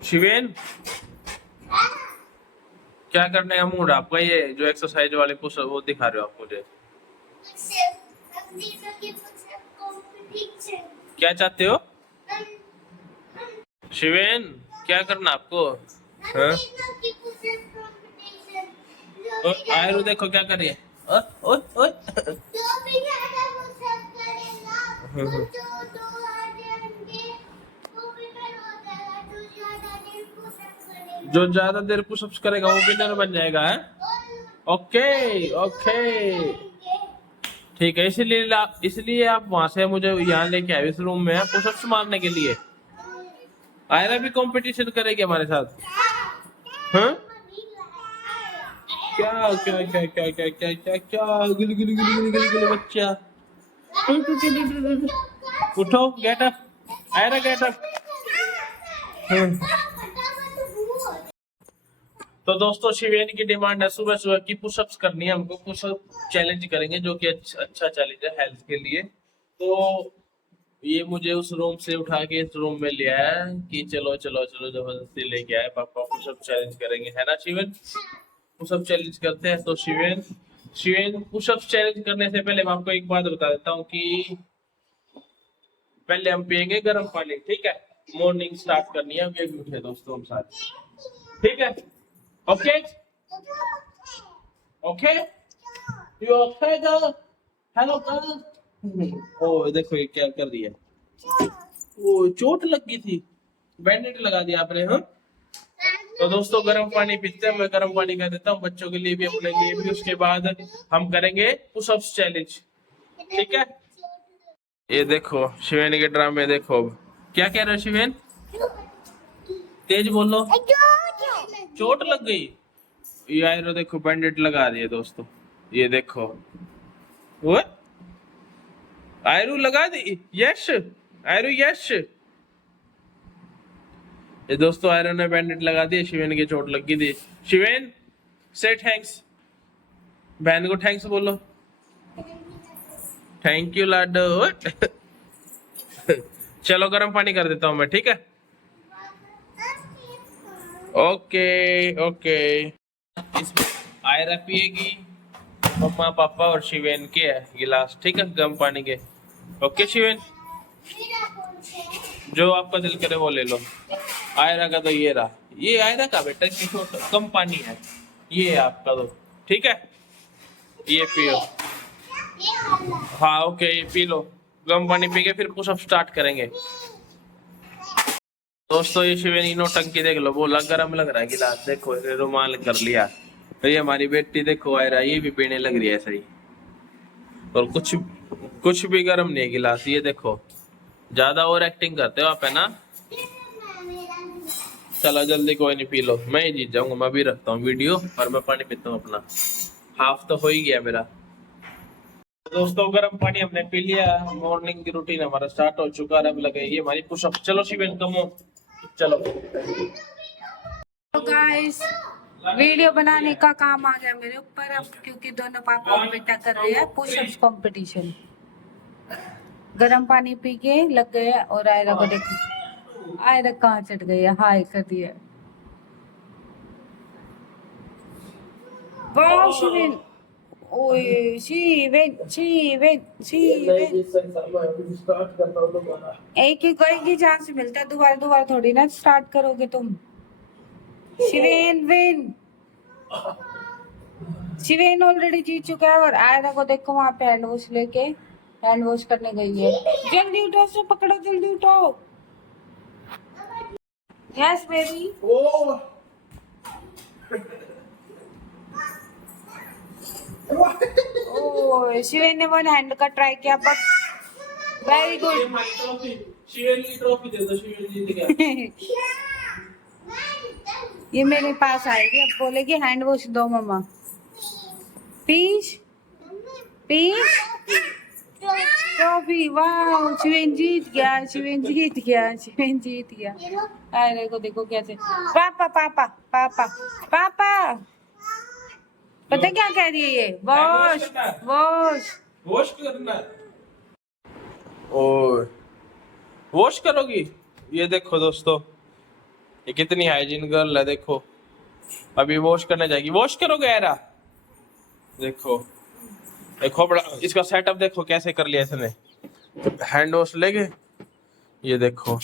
शिवेन, क्या करने का मूड आपका? ये जो एक्सरसाइज वाले पुश वो दिखा रहे हो आप मुझे, क्या चाहते हो शिवेन? क्या करना आपको? हाँ? आयरु देखो क्या कर रही है। ओए ओए ओए। जो ज्यादा देर पुशअप्स करेगा वो विनर बन जाएगा है। ओके ओके, ठीक है। इसलिए आप वहां से मुझे यहाँ लेके आए इस रूम में पुशअप्स मारने के लिए। आयरा भी कंपटीशन करेगी हमारे साथ। हाँ? क्या क्या क्या क्या क्या क्या क्या क्या गिल गिल गिल गिल गिल गिल बच्चा, उठो, get up Aira, get up. तो दोस्तों शिवेन की डिमांड है सुबह सुबह की पुशअप्स करनी है हमको, पुशअप चैलेंज करेंगे जो कि अच्छा चैलेंज है हेल्थ के लिए। तो ये मुझे उस रूम से उठा के इस रूम में ले आया कि चलो चलो चलो, जबरदस्ती लेके आए पापा, पुशअप चैलेंज करेंगे, है ना शिवेन? पुशअप चैलेंज करते हैं। तो शिवेन, पुशअप चैलेंज करने से पहले मैं आपको एक बात बता देता हूँ कि पहले हम पियेंगे गर्म पानी, ठीक है? मॉर्निंग स्टार्ट करनी है, अभी अभी उठे दोस्तों हम साथ, ठीक है? Okay okay, you okay girl? Hello girl. ओ देखो ये क्या कर रही है, वो चोट लग गई थी, बैंडेज लगा दिया आपने, हाँ? तो दोस्तों गर्म पानी पीते हैं, मैं गर्म पानी कर देता हूँ बच्चों के लिए भी अपने लिए भी, उसके बाद हम करेंगे पुशअप्स चैलेंज, ठीक है? ये देखो शिवेन के ड्रामे देखो। अब क्या कह रहे हो शिवेन? तेज बोलो। चोट लग गई? ये आयरो देखो बैंडेज लगा दिए दोस्तों, ये देखो वो आयरू लगा दी। यश आयरू, यश ये दोस्तों आयरन ने बैंडेज लगा दिए, शिवेन की चोट लग गई थी। शिवेन से थैंक्स, बहन को थैंक्स बोलो। थैंक यू लाडो। चलो गर्म पानी कर देता हूँ मैं, ठीक है? Okay okay. इसमें आयरा पिएगी, मम्मा पापा और शिवेन के है गिलास, ठीक है गर्म पानी के। ओके शिवेन, जो आपका दिल करे वो ले लो। आयरा का तो ये रहा, ये आयरा का बेटा की कम पानी है, ये है आपका तो, ठीक है? ये पियो। हाँ ओके, ये पी लो, गर्म पानी पी के फिर पुशअप स्टार्ट करेंगे। दोस्तों ये शिवेनी नौटंकी देख लो, बोला गर्म लग रहा है गिलास, देखो इसे रुमाल कर लिया। तो ये हमारी बेटी देखो आयरा, ये भी पीने लग रही है सही, और कुछ भी गर्म नहीं है गिलास, ये देखो। ज्यादा ओवर एक्टिंग करते हो आप, है ना? चलो जल्दी, कोई नहीं पी लो, मैं ही जीत जाऊंगा, मैं भी रखता हूँ वीडियो और मैं पानी पीता हूँ अपना, हाफ तो हो ही गया मेरा। दोस्तों गर्म पानी हमने पी लिया, मॉर्निंग की रूटीन हमारा स्टार्ट हो चुका है, अब लगे ये हमारी पुशअप। चलो शिवेन कम हो, चलो। तो गाइस वीडियो बनाने का काम आ गया मेरे ऊपर अब, क्योंकि दोनों पापा और बेटा कर रहे हैं पुशअप्स कंपटीशन। गर्म पानी पी के लग गए और आयरा को देखो, आयरा कहाँ चढ़ गई है, हाय कर दिया। वाह शिवेन, ओए शिवेन शिवेन शिवेन, एक ही चांस मिलता है, दोबारा दोबारा थोड़ी ना स्टार्ट करोगे तुम। शिवेन विन, शिवेन ऑलरेडी जीत चुका है, और आयरा को देखो वहां पे हैंड वॉश लेके हैंड वॉश करने गई है। जल्दी उठो, से पकड़ो, जल्दी उठो। Yes baby. ओ शिवेन ने वन हैंड का ट्राई किया बट वेरी गुड। शिवेन की ट्रॉफी दे दो, शिवेन जीत गया। ये मेरे पास आएगी, अब बोलेगी हैंड वॉश दो मम्मा। पीच पीच ट्रॉफी, वाह शिवेन जीत गया, शिवेन जीत गया, शिवेन जीत गया। अरे को देखो कैसे, पापा पापा पापा पापा, पता क्या कह रही है ये, वॉश वॉश वॉश करना है। और वॉश करोगी? ये देखो दोस्तों, ये कितनी हाइजीन गर्ल है, देखो अभी वॉश करने जाएगी। वॉश करोगे एरा? देखो देखो बड़ा इसका सेटअप देखो कैसे कर लिया इसने। हैंड वॉश लेके ये देखो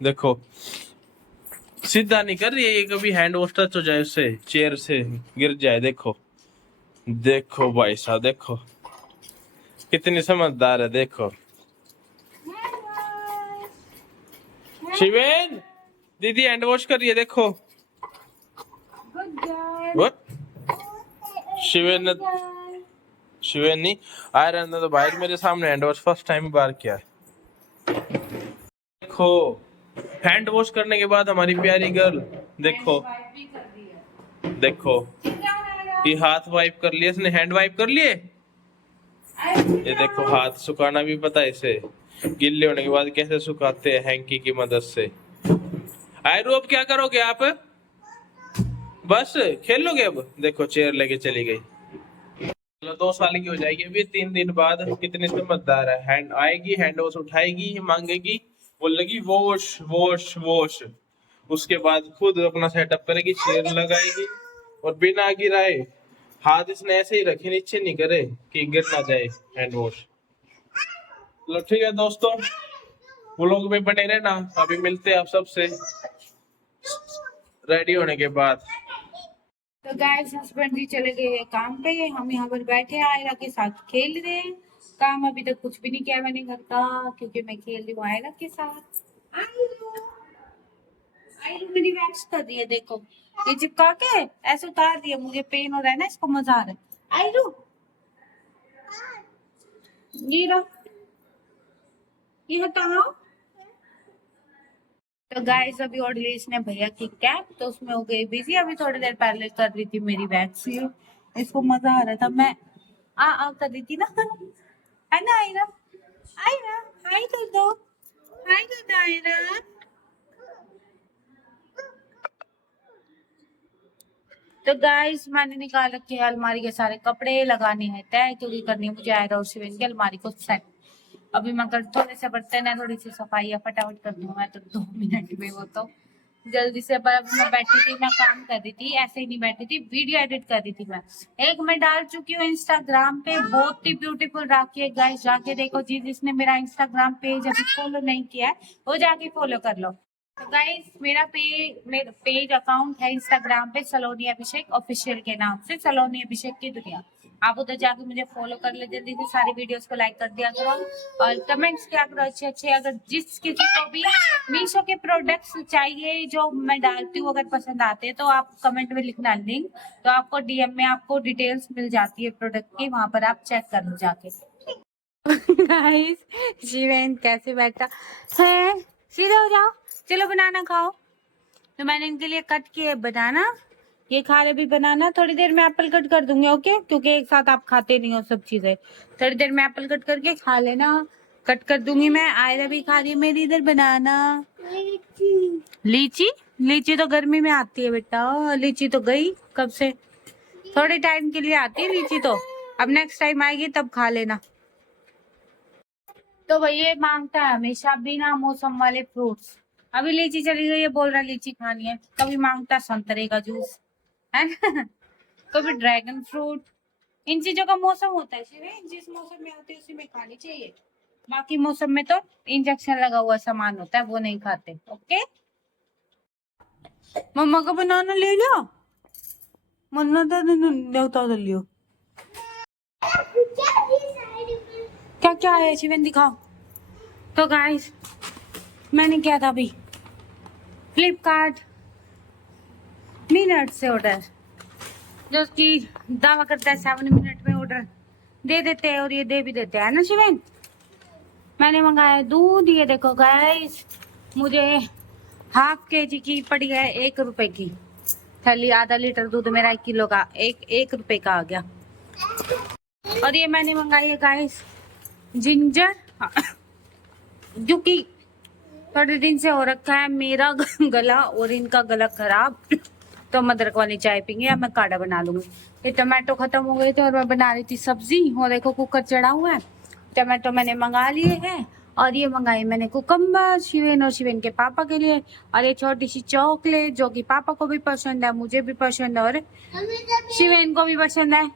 देखो सीधा नहीं कर रही है ये, कभी हैंड वॉश टच हो जाए उससे चेयर से गिर जाए। देखो देखो भाई साहब देखो कितनी समझदार है। देखो शिवेन दीदी हैंड वॉश कर रही है देखो। What? शिवेन ने शिवेन नहीं आयरन ने तो बाहर मेरे सामने हैंड वॉश फर्स्ट टाइम बार किया है। देखो हैंड वॉश करने के बाद हमारी प्यारी गर्ल देखो देखो ये हाथ वाइप कर लिए इसने, हैंड वाइप कर लिए। ये देखो हाथ सुखाना भी पता है इसे, गिल्ले होने के बाद कैसे सुखाते हैं हैंकी की मदद से। आयरू अब क्या करोगे आप? बस खेलोगे अब? देखो चेयर लेके चली गई। चलो 2 साल की हो जाएगी अभी 3 दिन बाद। कितनी समझदार है। हैंड आएगी हैंड वॉश उठाएगी मांगेगी बोलेगी वॉश वॉश वॉश, उसके बाद खुद अपना सेटअप करेगी चेयर लगाएगी और बिना गिराए हाथ इसने ऐसे ही रखे नीचे नहीं करे कि गिर ना जाए हैंड वॉश। चलो ठीक है दोस्तों वो लोग में बने रहना, अभी मिलते हैं आप सबसे रेडी होने के बाद। तो गाइस हस्बैंड जी चले गए हैं काम पे, हम यहाँ पर बैठे आयरा के साथ खेल रहे हैं। काम अभी तक कुछ भी नहीं किया मैंने घर का, क्योंकि मैं खेल रही हूँ आयरा के साथ। आयरू मेरी वैक्स कर रही है, देखो ये चिपका के ऐसे उतार दिया, मुझे पेन हो रहा है ना, इसको मजा आ रहा है। आयरू ये रहा, ये हटाओ। तो गाइस अभी ऑर्डर ली इसने भैया की कैप, तो उसमें हो गई बिजी। अभी थोड़ी देर पहले कर रही थी मेरी वैक्स, इसको मजा आ रहा था, मैं आ कर रही थी ना, है ना आयरा? आयरा हाय कर दो, हाय कर दो आयरा। तो गाइस मैंने निकाल रखे है अलमारी के सारे कपड़े, लगाने हैं तय, क्योंकि करनी है मुझे आयरा और शिवेन की अलमारी को सेट। अभी मैं कर थोड़े से बर्तन है, थोड़ी सी सफाई है, फटाफट कर दूँ मैं तो 2 मिनट में, वो तो जल्दी से। पर अभी मैं बैठी थी, मैं काम कर रही थी, ऐसे ही नहीं बैठी थी, वीडियो एडिट कर रही थी मैं। एक मैं डाल चुकी हूँ इंस्टाग्राम पे, बहुत ही ब्यूटीफुल राखी है गाइस, जाके देखो जी। जिसने मेरा इंस्टाग्राम पेज अभी फॉलो नहीं किया है वो जाके फॉलो कर लो। तो गाइस मेरा पेज अकाउंट है इंस्टाग्राम पे सलोनी अभिषेक ऑफिशियल के नाम से, सलोनी अभिषेक की दुनिया। आप उधर जाके मुझे फॉलो कर ले, जल्दी से सारी वीडियोस को लाइक कर दिया करो और कमेंट्स किया करो अच्छे अच्छे। अगर जिस किसी को भी मीशो के प्रोडक्ट्स चाहिए जो मैं डालती हूँ, अगर पसंद आते हैं तो आप कमेंट में लिखना लिंक, तो आपको डीएम में आपको डिटेल्स मिल जाती है प्रोडक्ट की, वहां पर आप चेक कर लो जाके। गाइस शिवेन कैसे बैठा है, सीधे हो जाओ, चलो बनाना खाओ। तो मैंने इनके लिए कट किए बनाना, ये खा रहे भी बनाना। थोड़ी देर में एप्पल कट कर दूंगी, ओके, क्योंकि एक साथ आप खाते नहीं हो सब चीजें। थोड़ी देर में एप्पल कट करके खा लेना, कट कर दूंगी मैं। आयरा भी खा रही है मेरी इधर बनाना। लीची लीची तो गर्मी में आती है बेटा, लीची तो गई कब से, थोड़े टाइम के लिए आती है लीची, तो अब नेक्स्ट टाइम आएगी तब खा लेना। तो भैया ये मांगता है हमेशा बिना मौसम वाले फ्रूट्स। अभी लीची चली गई है, बोल रहा लीची खानी है। कभी मांगता संतरे का जूस, है ना, कभी ड्रैगन फ्रूट। इन चीजों का मौसम होता है, जिस मौसम में आते हैं उसी में खानी चाहिए। बाकी मौसम में तो इंजेक्शन लगा हुआ सामान होता है, वो नहीं खाते। ओके मम्मा का बनाना ले लो, मन्ना तो लियो। क्या क्या है शिवन दिखाओ। तो गाइस मैंने किया था अभी फ्लिपकार्ट मिनट से ऑर्डर, जो कि दावा करता है 7 मिनट में ऑर्डर दे देते हैं, और ये दे भी देते हैं ना शिवेन। मैंने मंगाया दूध, ये देखो गाइस मुझे ½ kg की पड़ी है 1 रुपए की थैली। आधा लीटर दूध मेरा 1 किलो का 1 रुपए का आ गया। और ये मैंने मंगाई है गाइस जिंजर, जो कि थोड़े दिन से हो रखा है मेरा गला और इनका गला खराब, तो हम अदरक वाली चाय पीएंगे या मैं काढ़ा बना लूंगी। ये टमाटो खत्म हो गए थे और मैं बना रही थी सब्जी, और देखो कुकर चढ़ा हुआ है। टमाटो मैंने मंगा लिए हैं और ये मंगाई मैंने कुकम्बर शिवेन और शिवेन के पापा के लिए, और ये छोटी सी चॉकलेट जो कि पापा को भी पसंद है, मुझे भी पसंद है और शिवेन को भी पसंद है।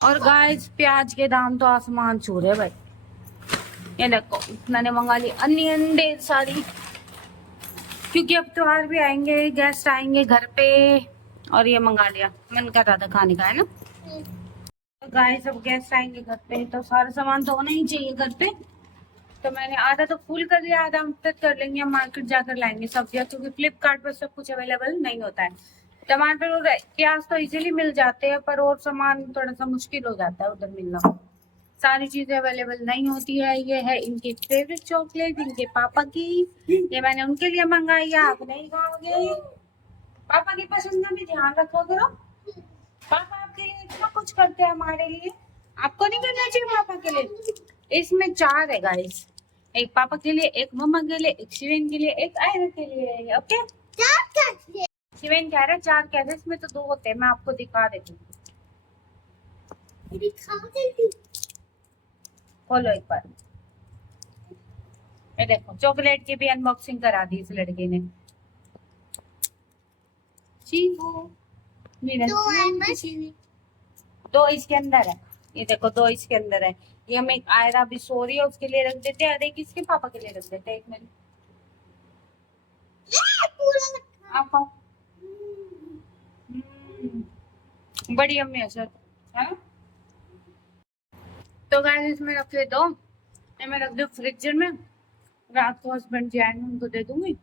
और गाइस प्याज के दाम तो आसमान छू रहे भाई। ये देखो मैंने मंगा ली अनियन ढेर सारी, क्योंकि अब त्योहार भी आएंगे, गेस्ट आएंगे घर पे, और ये मंगा लिया, मन कर रहा था खाने का, है ना। तो गाइस अब गेस्ट आएंगे घर पे तो सारा सामान तो होना ही चाहिए घर पे, तो मैंने आधा तो फुल कर लिया, आधा हम तक कर लेंगे, हम मार्केट जाकर लाएंगे सब्जियां, क्योंकि फ्लिपकार्ट पर सब कुछ अवेलेबल नहीं होता है। टमाटर और प्याज तो इजीली मिल जाते हैं, पर और सामान थोड़ा सा मुश्किल हो जाता है उधर मिलना, सारी चीजें अवेलेबल नहीं होती है। ये है इनकी फेवरेट चॉकलेट, इनके पापा की, ये मैंने उनके लिए मंगाई है, आप नहीं खाओगे। पापा की पसंद का भी ध्यान रखो करो, पापा आपके लिए इतना कुछ करते हैं हमारे लिए, आपको नहीं करना चाहिए पापा के लिए। इसमें 4 है गाइस, एक पापा के लिए, एक मम्मा के लिए, एक शिवेन के लिए, एक आयरा के लिए। ओके शिवेन कह रहे 4 कह रहे, इसमें तो 2 होते हैं, मैं आपको दिखा देती हूँ, खोलो एक बार। ये देखो चॉकलेट की भी अनबॉक्सिंग करा दी इस लड़के ने। दो इसके अंदर है, ये देखो 2 इसके अंदर है। ये हम एक आयरा भी सो रही है उसके लिए रख देते हैं, और एक इसके पापा के लिए रख देते हैं। एक मिनट आप आओ। बड़ी अम्मी है सर, है ना। तो गाइस इसमें रख ले दो, मैं रख दो फ्रिज में, रात को हस्बैंड जी आएंगे उनको दे दूंगी,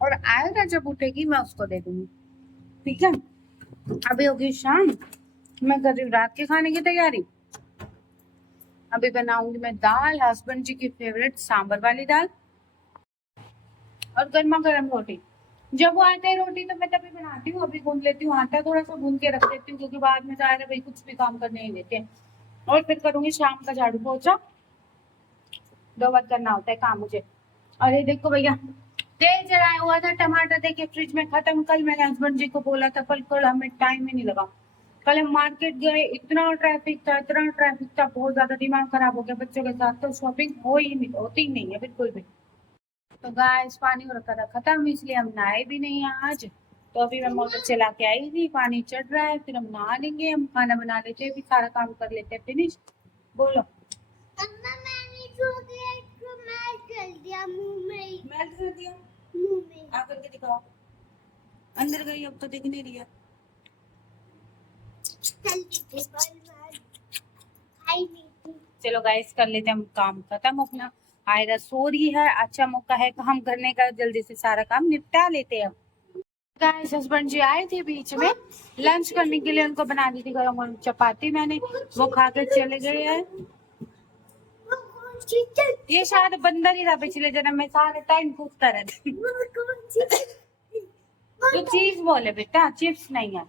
और आएगा जब उठेगी मैं उसको दे दूंगी, ठीक है। अभी होगी शाम, मैं कर रही हूँ रात के खाने की तैयारी। अभी बनाऊंगी मैं दाल, हस्बैंड जी की फेवरेट सांबर वाली दाल, और गर्मा गर्म रोटी। जब वो आते हैं रोटी तो मैं तभी बनाती हूँ, अभी गूंद लेती हूँ आटा, थोड़ा सा गूंद के रख देती हूँ, क्योंकि बाद में तो आए भाई कुछ भी काम करने नहीं देते। और फिर करूंगी शाम का झाड़ू पोछा, 2 बार करना होता है काम मुझे। अरे देखो भैया तेल चढ़ाया हुआ था, टमाटर देखिए फ्रिज में खत्म। कल मैंने हस्बैंड जी को बोला था, कल हमें टाइम ही नहीं लगा। कल हम मार्केट गए, इतना ट्रैफिक था, बहुत ज्यादा दिमाग खराब हो गया बच्चों के साथ, तो शॉपिंग होती ही नहीं है बिल्कुल भी। तो गाइस पानी हो रखा था खत्म, इसलिए हम नहाए भी नहीं हैं आज। तो अभी मैं मोटर चला के आई थी, पानी चढ़ रहा है, फिर हम नहा लेंगे, हम खाना बना लेते हैं, भी सारा काम कर लेते हैं, फिनिश। बोलो मैंने चॉकलेट को मेल्ट कर दिया मुंह में, मेल्ट कर दिया मुंह में, आकर के दिखाओ, अंदर गई अब तो दिख नहीं रही है। चलो गाइस कर लेते हैं हम काम खत्म अपना। आयरा सो रही है, अच्छा मौका है कि हम करने का जल्दी से सारा काम निपटा लेते हैं। गाइस हस्बैंड जी आए थे बीच में लंच करने के लिए, उनको बना दी थी गरम गरम चपाती मैंने, वो खा के चले गए हैं। ये शायद बंदर ही था पिछले जन्म में, सारे टाइम कूदता रहता। तो चीज बोले बेटा, चिप्स नहीं है।